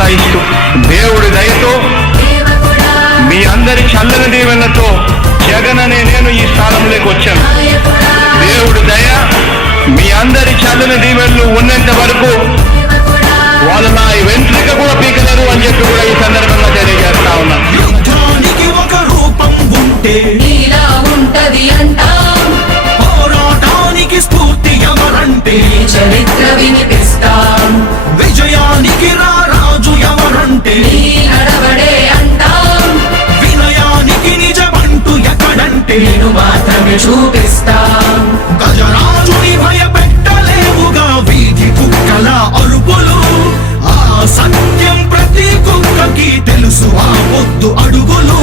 కొనసాగిస్తూ దేవుడి దయతో మీ అందరి చల్లని దీవెనతో జగన్ అనే నేను ఈ స్థానంలోకి వచ్చాను. దేవుడి దయ మీ అందరి చల్లని దీవెనలు ఉన్నంత వరకు వాళ్ళు నా వెంట్రుక కూడా పీకలేరు అని చెప్పి కూడా ఈ సందర్భంగా తెలియజేస్తా ఉన్నాను. యుద్ధానికి ఒక రూపం ఉంటే నీలా ఉంటది అంటాం, పోరాటానికి స్ఫూర్తి ఎవరంటే చరిత్ర వినిపిస్తాం, విజయానికి రారాజు ఎవరంటే నీ నడవడే అంటాం, వినయానికి నిజమంటూ ఎక్కడంటే నేను మాత్రమే చూపిస్తాం. గజరాజుని భయపెట్టలేవుగా వీధి కుక్కల అరుపులు, ఆ సత్యం ప్రతి కుక్కకి తెలుసు ఆ పొద్దు అడుగులు,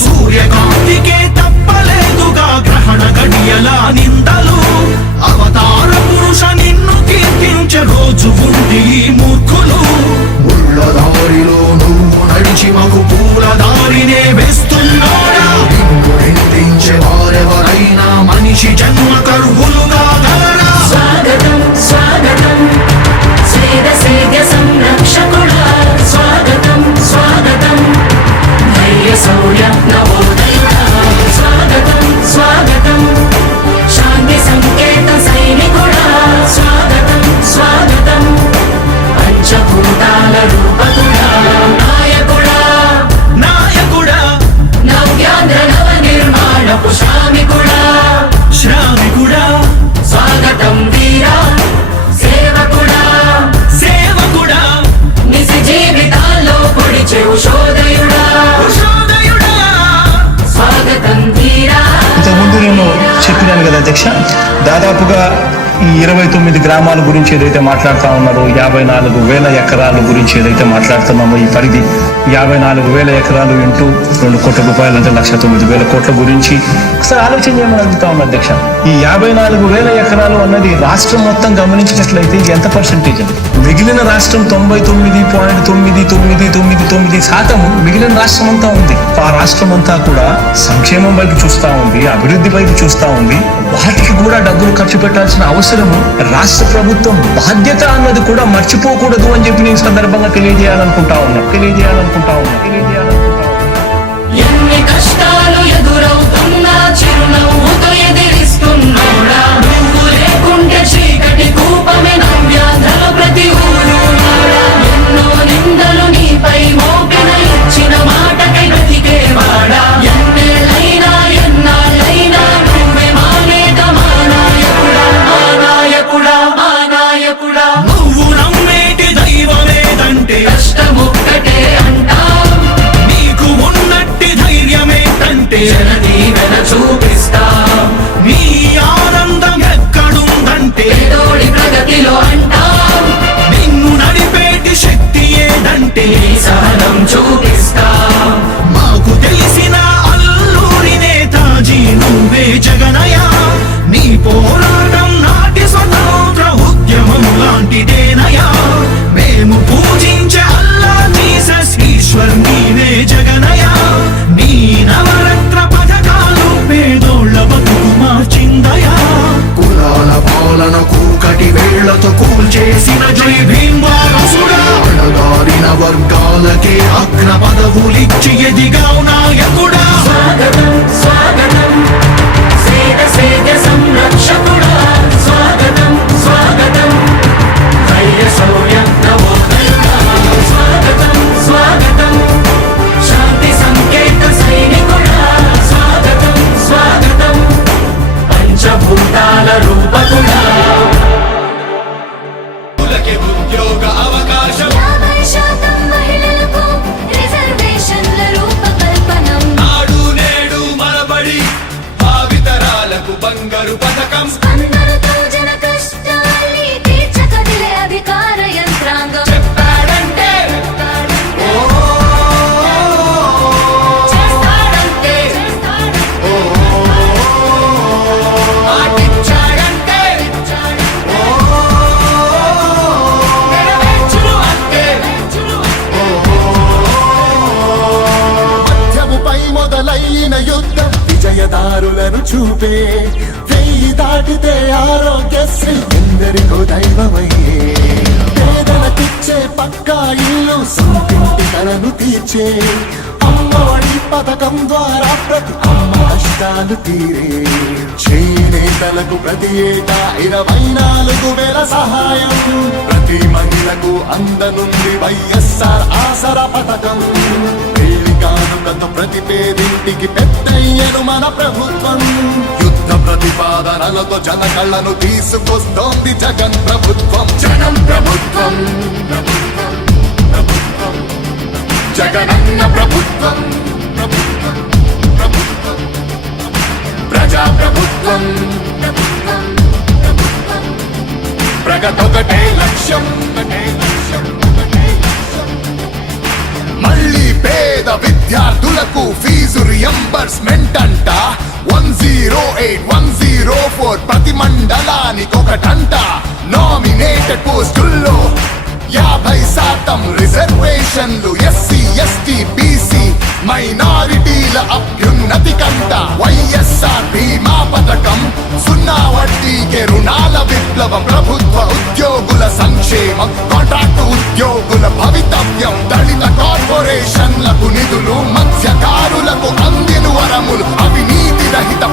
సూర్యకాంతికే తప్పలేదుగా గ్రహణ గడియల నిందలు, అవతార పురుష నిన్ను కీర్తించే రోజు ఉంది ఈ మూర్ఖులు. ముళ్ళ దారిలో నువ్వు నడిచి మాకు పూల దారినే వేస్తున్నాడా, నిన్ను నిందించే వారెవరైనా మనిషి జన్మ కరువులుగా గలరా. స్వాగతం స్వాగతం స్వేద సేద్య సంరక్షకుడా, స్వాగతం స్వాగతం ధైర్య శౌర్య నవోదయుడా, స్వాగతం స్వాగతం శాంతి సంకేత సైనికుడా, స్వాగతం స్వాగతం పంచభూతాల రూపకుడా, నాయకుడా నాయకుడా నవ్యాంధ్ర నవ నిర్మాణపు శ్రామికుడా, శ్రామికుడా స్వాగతం వీరా సేవకుడా, సేవకుడా నిజ జీవితాల్లో పొడిచే ఉషోదయుడా, ఉషోదయుడా. స్వాగతం వీరా. ఇంతకుముందు నేను చెప్పినాను కదా అధ్యక్ష, దాదాపుగా ఈ 29 గ్రామాల గురించి ఏదైతే మాట్లాడుతూ ఉన్నారో, 54,000 ఎకరాల గురించి ఏదైతే మాట్లాడుతున్నామో, ఈ పరిధి 54,000 ఎకరాలు ఇంటూ 2 కోట్ల రూపాయలు అంటే 1,09,000 కోట్ల గురించి ఒకసారి ఆలోచన చేయమని అడుగుతా ఉన్నా అధ్యక్ష. ఈ 54,000 ఎకరాలు అన్నది రాష్ట్రం మొత్తం గమనించినట్లయితే ఇది ఎంత పర్సెంటేజ్ అండి? మిగిలిన రాష్ట్రం 99.999% మిగిలిన రాష్ట్రం అంతా ఉంది. ఆ రాష్ట్రం అంతా కూడా సంక్షేమం వైపు చూస్తా ఉంది, అభివృద్ధి వైపు చూస్తా ఉంది. వాటికి కూడా డబ్బులు ఖర్చు పెట్టాల్సిన అవసరము రాష్ట్ర ప్రభుత్వం బాధ్యత అన్నది కూడా మర్చిపోకూడదు అని చెప్పి నేను సందర్భంగా తెలియజేయాలనుకుంటా ఉన్నా. ఎన్ని కష్టాలు ఎదురవుతున్నా చిరునవ్వుతో ఎదిరిస్తున్నాడా, నువ్వు లేకుంటే చీకటి కూపమే నవ్యాంధ్రలో ప్రతి ఊరు నాడా, ఎన్నో నిందలు నీపై మోపిన ఇచ్చిన మాటకై బ్రతికేవాడా, ఎన్నేళ్ళైనా ఎన్నాళ్ళైనా నువ్వే మా నేత, మా నాయకుడా, మా నాయకుడా, మా నాయకుడా. నువ్వు నమ్మేటి దైవమేదంటే కష్టమొక్కటే అంటాం, నీకు ఉన్నట్టి ధైర్యమేంటంటే జనదీవెన చూపిస్తాం, నీ ఆనందం ఎక్కడుందంటే పేదోడి ప్రగతిలో అంటాం, నిన్ను నడిపేటి శక్తి ఏదంటే నీ సహనం చూపిస్తాం. మాకు తెలిసిన అల్లూరి నేతాజీ నువ్వే జగనయ్య, నీ పోరాటం నాటి స్వతంత్ర ఉద్యమం లాంటిదేనయ్యా, మేము పూజించే అల్లా జీసస్ ఈశ్వర్ నీవే జగనయ్య, నీ నవరత్న పథకాలు పేదోళ్ళ బతుకు మార్చిందయా, కులాల పాలన కూకటి వేళ్లతో కూల్చేసిన జై భీమ్ వారసుడా, అణగారిన వర్గాలకే అగ్ర పదవులిచ్చి ఎదిగావు నాయకుడా. స్వాగతం స్వాగతం సేద సేద్య సంరక్షకుడా, స్వాగతం స్వాగతం ధైర్య శౌర్య నవోదయుడా, స్వాగతం స్వాగతం శాంతి సంకేత సైనికుడా, స్వాగతం స్వాగతం పంచభూతాల రూపకుడా. ఉద్యోగ అవకాశం 50% మహిళలకు రిజర్వేషన్ల రూపకల్పనం, నాడు నేడు మనబడి భావితరాలకు బంగారు పథకం, అందరితో జన కష్టాల్ని తీర్చకదిలే అధికార యంత్రాంగం, చెప్పాడంటే చేస్తాడంటే మాటిచ్చాడంటే నెరవేర్చును అంటే మధ్యముపై మొదలైన యుద్ధం విజయదారులను చూపే, వెయ్యి దాటితే ఆరోగ్యశ్రీ ఎందరికో దైవమయ్యే, పేదలకిచ్చే పక్కా ఇల్లు తీర్చే అమ్మఒడి పథకం ద్వారా ప్రతి అమ్మ కష్టాలు తీరే చేనేతలకు ప్రతి ఏటా 24,000 సహాయం ప్రతి మహిళకు అందనుంది వైఎస్ఆర్ ఆసరా పథకం పెళ్లి కానుకతో ప్రతి పేదింటికి పెద్దయ్యను మన ప్రభుత్వం యుద్ధ ప్రతిపాదనలతో జన కళ్ళను తీసుకొస్తోంది జగన్ ప్రభుత్వం జనం ప్రభుత్వం ప్రభుత్వం ప్రభుత్వం జగనన్న ప్రభుత్వం ప్రభుత్వం ప్రభుత్వం ప్రజా ప్రభుత్వం ప్రభుత్వం ప్రభుత్వం ప్రగతొకటే లక్ష్యం ఒకటే లక్ష్యం ఒకటే లక్ష్యం మళ్ళీ పేద విద్యార్థులకు ఫీజు రియంబర్స్మెంట్ అంట 108,104 ప్రతి మండలానికొకటంట నామినేటెడ్ పోస్టుల్లో 50% రిజర్వేషన్లు ఎస్సీ ఎస్టీ బీసీ మైనారిటీల అభ్యున్నతి కంట వైఎస్ఆర్ బీమా పథకం 0 వడ్డీకే రుణాల విప్లవం ప్రభుత్వ ఉద్యోగుల సంక్షేమం కాంట్రాక్టు ఉద్యోగుల భవితవ్యం దళిత కార్పొరేషన్లకు నిధులు మత్స్యకారులకు అందిన వరములు అవినీతి రహిత